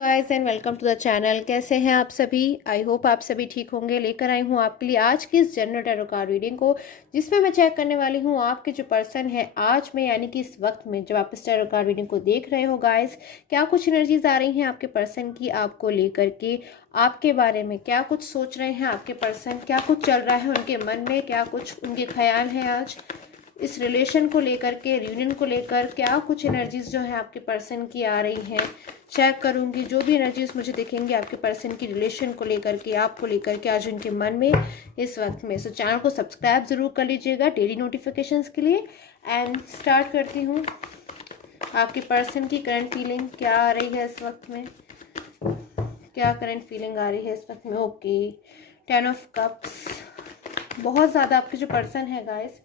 Guys and welcome to the channel. कैसे हैं आप सभी? आई होप आप सभी ठीक होंगे। लेकर आई हूँ आपके लिए आज की इस जनरल टैरो कार्ड रीडिंग को, जिसमें मैं चेक करने वाली हूँ आपके जो पर्सन है आज में, यानी कि इस वक्त में जब आप इस टैरो कार्ड रीडिंग को देख रहे हो गाइस, क्या कुछ एनर्जीज आ रही हैं आपके पर्सन की आपको लेकर के, आपके बारे में क्या कुछ सोच रहे हैं आपके पर्सन, क्या कुछ चल रहा है उनके मन में, क्या कुछ उनके ख्याल हैं आज इस रिलेशन को लेकर के, रियूनियन को लेकर, क्या कुछ एनर्जीज जो है आपके पर्सन की आ रही हैं। चेक करूंगी जो भी एनर्जीज मुझे दिखेंगी आपके पर्सन की रिलेशन को लेकर के, आपको लेकर के आज उनके मन में इस वक्त में। सो चैनल को सब्सक्राइब जरूर कर लीजिएगा डेली नोटिफिकेशंस के लिए। एंड स्टार्ट करती हूँ। आपके पर्सन की करंट फीलिंग क्या आ रही है इस वक्त में, क्या करंट फीलिंग आ रही है इस वक्त में। Okay, 10 of cups. बहुत ज़्यादा आपके जो पर्सन है गाइस,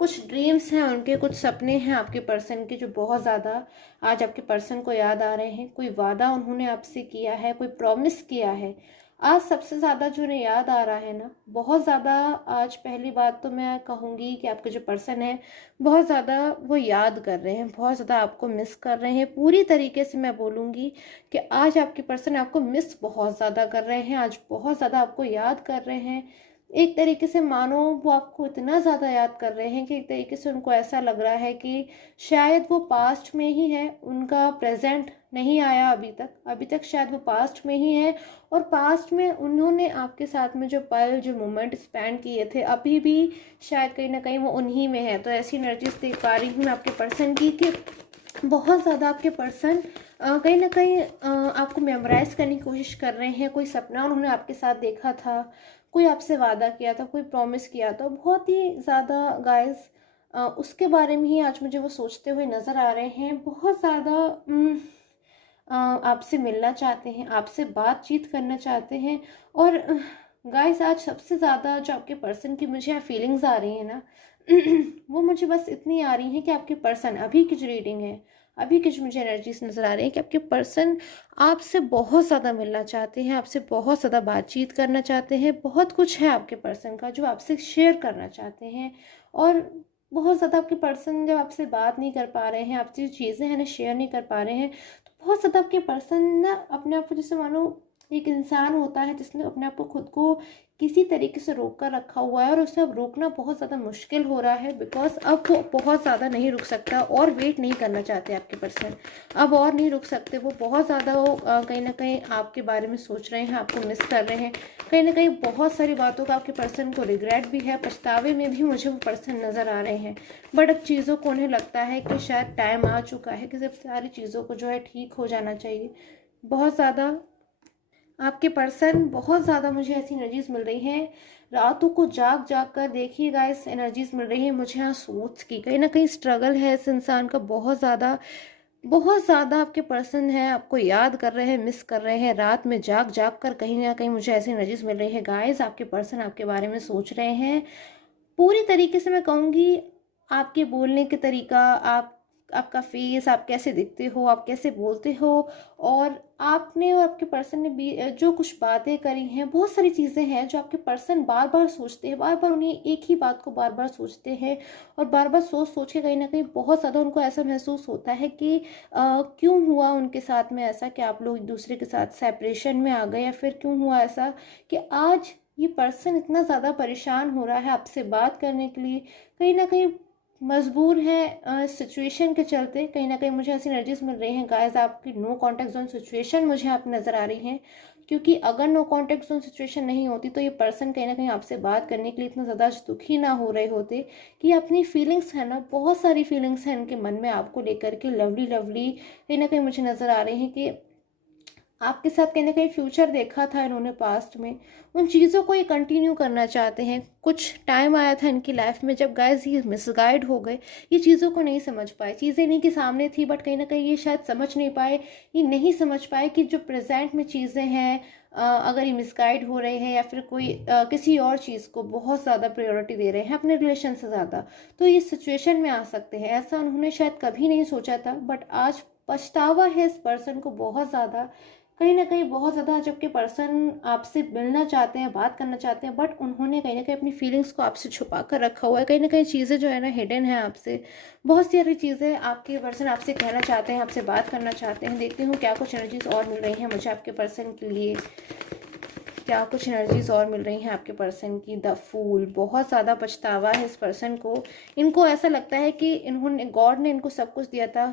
कुछ ड्रीम्स हैं उनके, कुछ सपने हैं आपके पर्सन के जो बहुत ज़्यादा आज आपके पर्सन को याद आ रहे हैं। कोई वादा उन्होंने आपसे किया है, कोई प्रॉमिस किया है। आज सबसे ज़्यादा जो उन्हें याद आ रहा है ना, बहुत ज़्यादा आज पहली बात तो मैं कहूँगी कि आपके जो पर्सन है बहुत ज़्यादा वो याद कर रहे हैं, बहुत ज़्यादा आपको मिस कर रहे हैं। पूरी तरीके से मैं बोलूँगी कि आज आपके पर्सन आपको मिस बहुत ज़्यादा कर रहे हैं, आज बहुत ज़्यादा आपको याद कर रहे हैं। एक तरीके से मानो वो आपको इतना ज़्यादा याद कर रहे हैं कि एक तरीके से उनको ऐसा लग रहा है कि शायद वो पास्ट में ही है, उनका प्रेजेंट नहीं आया अभी तक शायद वो पास्ट में ही है। और पास्ट में उन्होंने आपके साथ में जो पल, जो मोमेंट स्पेंड किए थे, अभी भी शायद कहीं ना कहीं वो उन्हीं में है। तो ऐसी एनर्जीज देख पा रही हूँ मैं आपके पर्सन की कि बहुत ज़्यादा आपके पर्सन कहीं ना कहीं आपको मेमोराइज करने की कोशिश कर रहे हैं। कोई सपना उन्होंने आपके साथ देखा था, कोई आपसे वादा किया था, कोई प्रॉमिस किया था, बहुत ही ज़्यादा गाइस उसके बारे में ही आज मुझे वो सोचते हुए नज़र आ रहे हैं। बहुत ज़्यादा आपसे मिलना चाहते हैं, आपसे बातचीत करना चाहते हैं। और गाइस आज सबसे ज़्यादा जो आपके पर्सन की मुझे यहाँ फीलिंग्स आ रही हैं ना वो मुझे बस इतनी आ रही हैं कि आपके पर्सन, अभी की जो रीडिंग है, अभी की जो मुझे एनर्जीज नज़र आ रही है कि आपके पर्सन आपसे बहुत ज़्यादा मिलना चाहते हैं, आपसे बहुत ज़्यादा बातचीत करना चाहते हैं। बहुत कुछ है आपके पर्सन का जो आपसे शेयर करना चाहते हैं। और बहुत ज़्यादा आपके पर्सन जब आपसे बात नहीं कर पा रहे हैं, आपसे जो चीज़ें हैं ना शेयर नहीं कर पा रहे हैं, तो बहुत ज़्यादा आपके पर्सन ना अपने आप को, जैसे मानो एक इंसान होता है जिसने अपने आप को खुद को किसी तरीके से रोक कर रखा हुआ है और उसे अब रोकना बहुत ज़्यादा मुश्किल हो रहा है। बिकॉज अब वो बहुत ज़्यादा नहीं रुक सकता और वेट नहीं करना चाहते आपके पर्सन, अब और नहीं रुक सकते। वो बहुत ज़्यादा वो कहीं ना कहीं आपके बारे में सोच रहे हैं, आपको मिस कर रहे हैं। कहीं ना कहीं बहुत सारी बातों का आपके पर्सन को रिग्रेट भी है, पछतावे में भी मुझे वो पर्सन नज़र आ रहे हैं। बट अब चीज़ों को उन्हें लगता है कि शायद टाइम आ चुका है कि सब सारी चीज़ों को जो है ठीक हो जाना चाहिए। बहुत ज़्यादा आपके पर्सन, बहुत ज़्यादा मुझे ऐसी एनर्जीज मिल रही हैं। रातों को जाग जाग कर देखिए गाइस, एनर्जीज मिल रही है मुझे यहाँ सोच की। कहीं ना कहीं स्ट्रगल है इस इंसान का बहुत ज़्यादा, बहुत ज़्यादा आपके पर्सन है, आपको याद कर रहे हैं, मिस कर रहे हैं। रात में जाग जाग कर कहीं ना कहीं मुझे ऐसी एनर्जीज मिल रही है गाइस, आपके पर्सन आपके बारे में सोच रहे हैं। पूरी तरीके से मैं कहूँगी आपके बोलने के तरीका, आपका फेस, आप कैसे दिखते हो, आप कैसे बोलते हो, और आपने और आपके पर्सन ने भी जो कुछ बातें करी हैं, बहुत सारी चीज़ें हैं जो आपके पर्सन बार बार सोचते हैं, बार बार उन्हें एक ही बात को बार बार सोचते हैं। और बार बार सोच सोच के कहीं ना कहीं बहुत ज़्यादा उनको ऐसा महसूस होता है कि क्यों हुआ उनके साथ में ऐसा कि आप लोग एक दूसरे के साथ सेपरेशन में आ गए, या फिर क्यों हुआ ऐसा कि आज ये पर्सन इतना ज़्यादा परेशान हो रहा है आपसे बात करने के लिए। कहीं ना कहीं मजबूर है सिचुएशन के चलते। कहीं ना कहीं मुझे ऐसी एनर्जीज मिल रही हैं गाइस, आपकी नो कांटेक्ट जोन सिचुएशन मुझे आप नज़र आ रही हैं। क्योंकि अगर नो कांटेक्ट जोन सिचुएशन नहीं होती तो ये पर्सन कहीं ना कहीं आपसे बात करने के लिए इतना ज़्यादा दुखी ना हो रहे होते कि अपनी फीलिंग्स है ना, बहुत सारी फीलिंग्स हैं इनके मन में आपको लेकर के, लवली लवली कहीं ना कहीं मुझे नज़र आ रही हैं कि आपके साथ कहीं ना कहीं फ्यूचर देखा था इन्होंने पास्ट में, उन चीज़ों को ये कंटिन्यू करना चाहते हैं। कुछ टाइम आया था इनकी लाइफ में जब गाइस ये मिसगाइड हो गए, ये चीज़ों को नहीं समझ पाए। चीज़ें नहीं के सामने थी बट कहीं ना कहीं ये शायद समझ नहीं पाए, ये नहीं समझ पाए कि जो प्रेजेंट में चीज़ें हैं, अगर ये मिसगाइड हो रहे हैं या फिर कोई किसी और चीज़ को बहुत ज़्यादा प्रायोरिटी दे रहे हैं अपने रिलेशन से ज़्यादा, तो ये सिचुएशन में आ सकते हैं। ऐसा उन्होंने शायद कभी नहीं सोचा था बट आज पछतावा है इस पर्सन को बहुत ज़्यादा। कहीं ना कहीं बहुत ज़्यादा आज आपके पर्सन आपसे मिलना चाहते हैं, बात करना चाहते हैं, बट उन्होंने कहीं ना कहीं अपनी फीलिंग्स को आपसे छुपा कर रखा हुआ है। कहीं ना कहीं चीज़ें जो है ना हिडन है आपसे, बहुत सारी चीज़ें आपके पर्सन आपसे कहना चाहते हैं, आपसे बात करना चाहते हैं। देखती हूँ क्या कुछ एनर्जीज और मिल रही हैं मुझे आपके पर्सन के लिए, क्या कुछ एनर्जीज और मिल रही हैं आपके पर्सन की। द फूल, बहुत ज़्यादा पछतावा है इस पर्सन को। इनको ऐसा लगता है कि इन्होंने, गॉड ने इनको सब कुछ दिया था,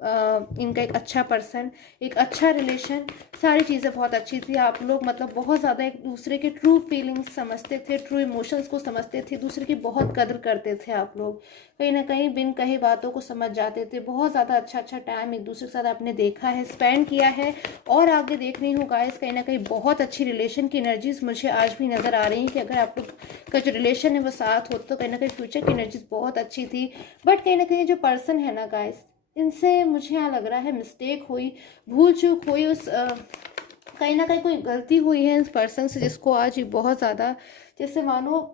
इनका एक अच्छा पर्सन, एक अच्छा रिलेशन, सारी चीज़ें बहुत अच्छी थी। आप लोग मतलब बहुत ज़्यादा एक दूसरे के ट्रू फीलिंग्स समझते थे, ट्रू इमोशंस को समझते थे, दूसरे की बहुत कदर करते थे। आप लोग कहीं ना कहीं बिन कही बातों को समझ जाते थे। बहुत ज़्यादा अच्छा अच्छा टाइम एक दूसरे के साथ आपने देखा है, स्पेंड किया है, और आगे देख रही हूँ गाइस। कहीं ना कहीं बहुत अच्छी रिलेशन की एनर्जीज मुझे आज भी नज़र आ रही हैं कि अगर आप लोग का जो रिलेशन है वो साथ हो तो कहीं ना कहीं फ्यूचर की एनर्जीज बहुत अच्छी थी। बट कहीं ना कहीं जो पर्सन है ना गाइस, इनसे मुझे यहाँ लग रहा है मिस्टेक हुई, भूल चूक हुई, उस कहीं ना कहीं कोई गलती हुई है इस पर्सन से, जिसको आज ये बहुत ज़्यादा, जैसे मानो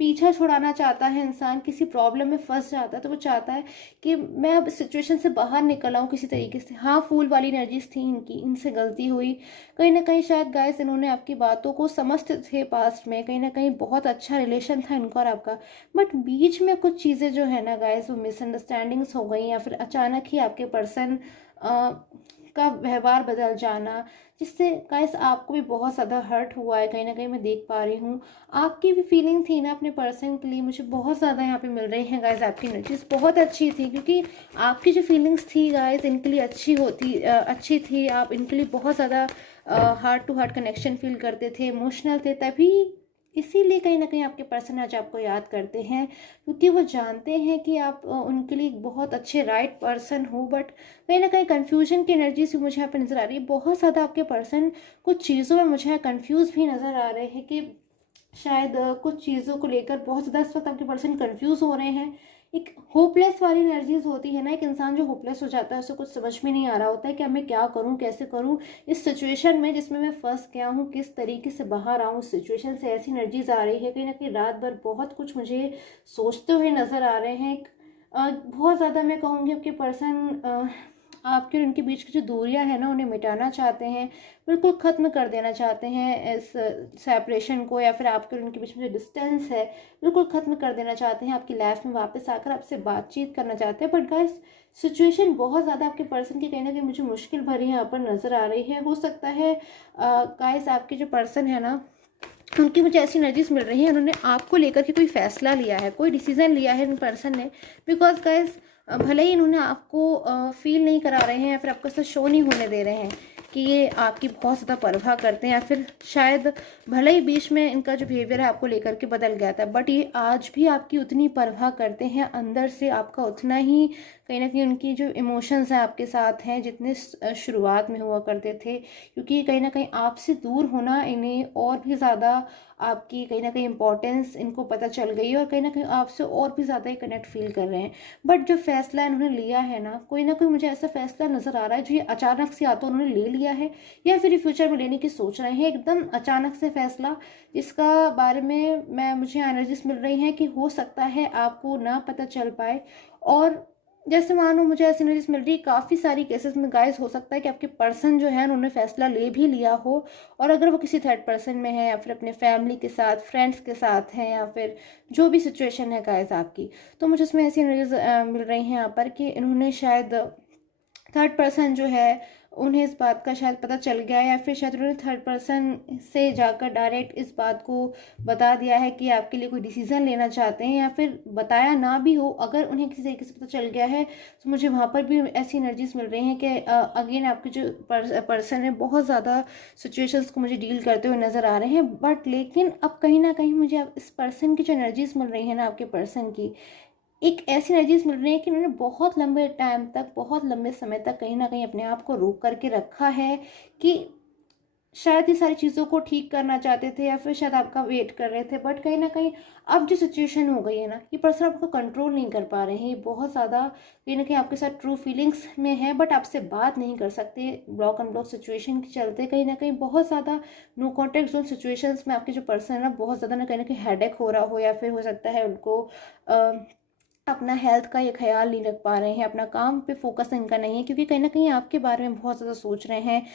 पीछा छुड़ाना चाहता है इंसान, किसी प्रॉब्लम में फंस जाता है तो वो चाहता है कि मैं अब सिचुएशन से बाहर निकल आऊँ किसी तरीके से। हाँ, फूल वाली एनर्जीज थी इनकी, इनसे गलती हुई। कहीं ना कहीं शायद गाइस इन्होंने आपकी बातों को समझते थे पास्ट में, कहीं ना कहीं बहुत अच्छा रिलेशन था इनका और आपका, बट बीच में कुछ चीज़ें जो है ना गाइस वो मिसअंडरस्टैंडिंग्स हो गई, या फिर अचानक ही आपके पर्सन का व्यवहार बदल जाना, जिससे गाइस आपको भी बहुत ज़्यादा हर्ट हुआ है। कहीं ना कहीं मैं देख पा रही हूँ आपकी भी फीलिंग थी ना अपने पर्सन के लिए, मुझे बहुत ज़्यादा यहाँ पे मिल रही है गाइस। आपकी एनर्जीज बहुत अच्छी थी, क्योंकि आपकी जो फीलिंग्स थी गाइस इनके लिए अच्छी थी। आप इनके लिए बहुत ज़्यादा heart to heart connection feel करते थे, इमोशनल थे, तभी इसीलिए कहीं ना कहीं आपके पर्सन आज आपको याद करते हैं, क्योंकि वो जानते हैं कि आप उनके लिए बहुत अच्छे राइट पर्सन हो। बट कहीं ना कहीं कन्फ्यूजन की एनर्जी से मुझे यहाँ पे नज़र आ रही है। बहुत ज़्यादा आपके पर्सन कुछ चीज़ों में मुझे यहाँ कन्फ्यूज़ भी नज़र आ रहे हैं, कि शायद कुछ चीज़ों को लेकर बहुत ज़्यादा इस वक्त आपके पर्सन कंफ्यूज हो रहे हैं। एक होपलेस वाली एनर्जीज होती है ना, एक इंसान जो होपलेस हो जाता है, उसे कुछ समझ में नहीं आ रहा होता है कि अब मैं क्या करूं, कैसे करूं इस सिचुएशन में जिसमें मैं फंस गया हूं, किस तरीके से बाहर आऊं इस सिचुएशन से। ऐसी एनर्जीज आ रही है, कहीं ना कहीं रात भर बहुत कुछ मुझे सोचते हुए नज़र आ रहे हैं। बहुत ज़्यादा मैं कहूँगी आपके पर्सन आपके और उनके बीच की जो दूरियां हैं ना उन्हें मिटाना चाहते हैं, बिल्कुल ख़त्म कर देना चाहते हैं इस सेपरेशन को, या फिर आपके और उनके बीच में जो डिस्टेंस है बिल्कुल ख़त्म कर देना चाहते हैं। आपकी लाइफ में वापस आकर आपसे बातचीत करना चाहते हैं। बट गाइस सिचुएशन बहुत ज़्यादा आपके पर्सन की कहीं ना कहीं मुझे मुश्किल भरी यहाँ पर नज़र आ रही है। हो सकता है गाइस आपके जो पर्सन है ना उनकी मुझे ऐसी एनर्जीज मिल रही है, उन्होंने आपको लेकर के कोई फैसला लिया है, कोई डिसीजन लिया है इन पर्सन ने। बिकॉज गाइज भले ही इन्होंने आपको फील नहीं करा रहे हैं, या फिर आपको ऐसा शो नहीं होने दे रहे हैं कि ये आपकी बहुत ज़्यादा परवाह करते हैं, या फिर शायद भले ही बीच में इनका जो बिहेवियर है आपको लेकर के बदल गया था, बट ये आज भी आपकी उतनी परवाह करते हैं अंदर से, आपका उतना ही कहीं ना कहीं उनकी जो इमोशंस हैं आपके साथ हैं जितने शुरुआत में हुआ करते थे। क्योंकि कहीं ना कहीं आपसे दूर होना इन्हें और भी ज़्यादा, आपकी कहीं ना कहीं इंपॉर्टेंस इनको पता चल गई है, और कहीं ना कहीं आपसे और भी ज़्यादा ही कनेक्ट फील कर रहे हैं। बट जो फैसला इन्होंने लिया है ना कोई मुझे ऐसा फैसला नज़र आ रहा है जो ये अचानक से या तो उन्होंने ले लिया है, या फिर फ्यूचर में लेने की सोच रहे हैं। एकदम अचानक से फैसला, जिसका बारे में मुझे एनर्जीज मिल रही हैं कि हो सकता है आपको ना पता चल पाए। और जैसे मानो मुझे ऐसी एनर्जीज मिल रही है, काफ़ी सारी केसेस में गाइस हो सकता है कि आपके पर्सन जो है उन्होंने फैसला ले भी लिया हो, और अगर वो किसी थर्ड पर्सन में है, या फिर अपने फैमिली के साथ, फ्रेंड्स के साथ हैं, या फिर जो भी सिचुएशन है गाइस आपकी, तो मुझे उसमें ऐसी एनर्जीज मिल रही हैं यहाँ पर कि इन्होंने शायद थर्ड पर्सन जो है उन्हें इस बात का शायद पता चल गया है, या फिर शायद उन्होंने थर्ड पर्सन से जाकर डायरेक्ट इस बात को बता दिया है कि आपके लिए कोई डिसीजन लेना चाहते हैं, या फिर बताया ना भी हो, अगर उन्हें किसी तरीके से पता चल गया है तो मुझे वहाँ पर भी ऐसी एनर्जीज मिल रही हैं कि अगेन आपके जो पर्सन है बहुत ज़्यादा सिचुएशंस को मुझे डील करते हुए नज़र आ रहे हैं। बट लेकिन अब कहीं ना कहीं मुझे अब इस पर्सन की जो एनर्जीज मिल रही है ना आपके पर्सन की, एक ऐसी एनर्जीज मिल रही है कि उन्होंने बहुत लंबे टाइम तक, बहुत लंबे समय तक कहीं ना कहीं अपने आप को रोक करके रखा है, कि शायद ये सारी चीज़ों को ठीक करना चाहते थे, या फिर शायद आपका वेट कर रहे थे। बट कहीं ना कहीं अब जो सिचुएशन हो गई है ना, ये पर्सन आपको कंट्रोल नहीं कर पा रहे हैं, ये बहुत ज़्यादा कहीं ना कहीं आपके साथ ट्रू फीलिंग्स में है, बट आपसे बात नहीं कर सकते ब्लॉक एंड ब्लॉक सिचुएशन के चलते। कहीं ना कहीं बहुत ज़्यादा नो कॉन्टेक्ट जोन सिचुएशंस में आपके जो पर्सन है ना बहुत ज़्यादा ना कहीं ना कहीं हेडेक हो रहा हो, या फिर हो सकता है उनको अपना हेल्थ का ये ख्याल नहीं रख पा रहे हैं, अपना काम पे फोकस इनका नहीं है, क्योंकि कहीं ना कहीं आपके बारे में बहुत ज़्यादा सोच रहे हैं,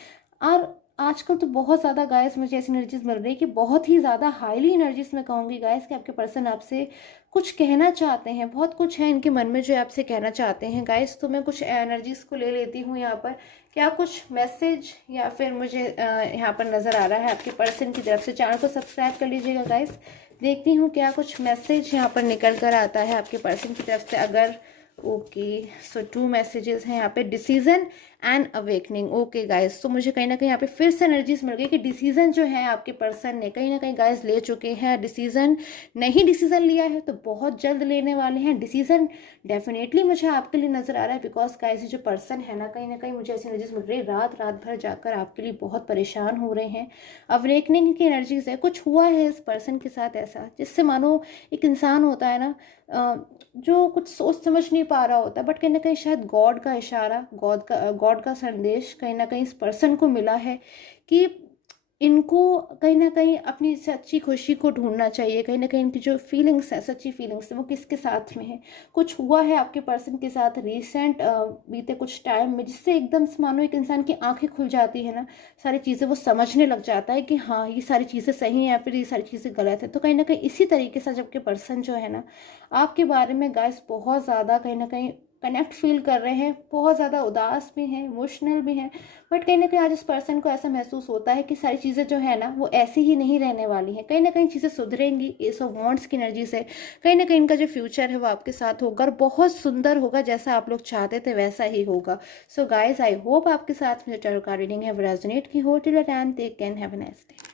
और आजकल तो बहुत ज़्यादा गाइस मुझे ऐसी एनर्जीज मिल रही है कि बहुत ही ज़्यादा हाईली एनर्जीज मैं कहूँगी गाइस कि आपके पर्सन आपसे कुछ कहना चाहते हैं, बहुत कुछ है इनके मन में जो आपसे कहना चाहते हैं गाइस। तो मैं कुछ एनर्जीज को ले लेती हूँ यहाँ पर, क्या कुछ मैसेज या फिर मुझे यहाँ पर नज़र आ रहा है आपके पर्सन की तरफ से। चैनल को सब्सक्राइब कर लीजिएगा गाइस। देखती हूँ क्या कुछ मैसेज यहाँ पर निकल कर आता है आपके पर्सन की तरफ से। अगर ओके, सो 2 मैसेजेस हैं यहाँ पे, decision and awakening. Okay guys, तो मुझे कहीं ना कहीं यहाँ पे फिर से एनर्जीज मिल गई कि डिसीजन जो है आपके पर्सन ने कहीं ना कहीं गाइस ले चुके हैं डिसीजन। नहीं डिसीजन लिया है तो बहुत जल्द लेने वाले हैं डिसीजन। डेफिनेटली मुझे आपके लिए नजर आ रहा है, बिकॉज गाइस जो पर्सन है ना कहीं मुझे ऐसी एनर्जीज मिल रही है, रात रात भर जाकर आपके लिए बहुत परेशान हो रहे हैं। अवेकनिंग की एनर्जीज है, कुछ हुआ है इस पर्सन के साथ ऐसा जिससे मानो एक इंसान होता है ना जो कुछ सोच समझ नहीं पा रहा होता, बट कहीं ना कहीं शायद गॉड का इशारा, गॉड का संदेश कहीं ना कहीं इस पर्सन को मिला है कि इनको कहीं ना कहीं अपनी सच्ची खुशी को ढूंढना चाहिए। कहीं ना कहीं इनकी जो फीलिंग्स है, सच्ची फीलिंग्स है, वो किसके साथ में है। कुछ हुआ है आपके पर्सन के साथ रिसेंट बीते कुछ टाइम में, जिससे एकदम से मानो एक इंसान की आंखें खुल जाती है ना, सारी चीज़ें वो समझने लग जाता है कि हाँ ये सारी चीज़ें सही हैं या फिर ये सारी चीज़ें गलत है। तो कहीं ना कहीं इसी तरीके से जबकि पर्सन जो है ना आपके बारे में गाइस बहुत ज़्यादा कहीं ना कहीं कनेक्ट फील कर रहे हैं, बहुत ज़्यादा उदास भी हैं, इमोशनल भी हैं, बट कहीं ना कहीं आज इस पर्सन को ऐसा महसूस होता है कि सारी चीज़ें जो है ना वो ऐसी ही नहीं रहने वाली हैं। कहीं ना कहीं चीज़ें सुधरेंगी। एस ऑफ वांड्स की एनर्जी से कहीं ना कहीं इनका जो फ्यूचर है वो आपके साथ होगा और बहुत सुंदर होगा, जैसा आप लोग चाहते थे वैसा ही होगा। सो गाइज आई होप आपके साथ में जो टैरो कार्ड रीडिंग है वो रेजोनेट की हो। Till that time take care, have a nice day.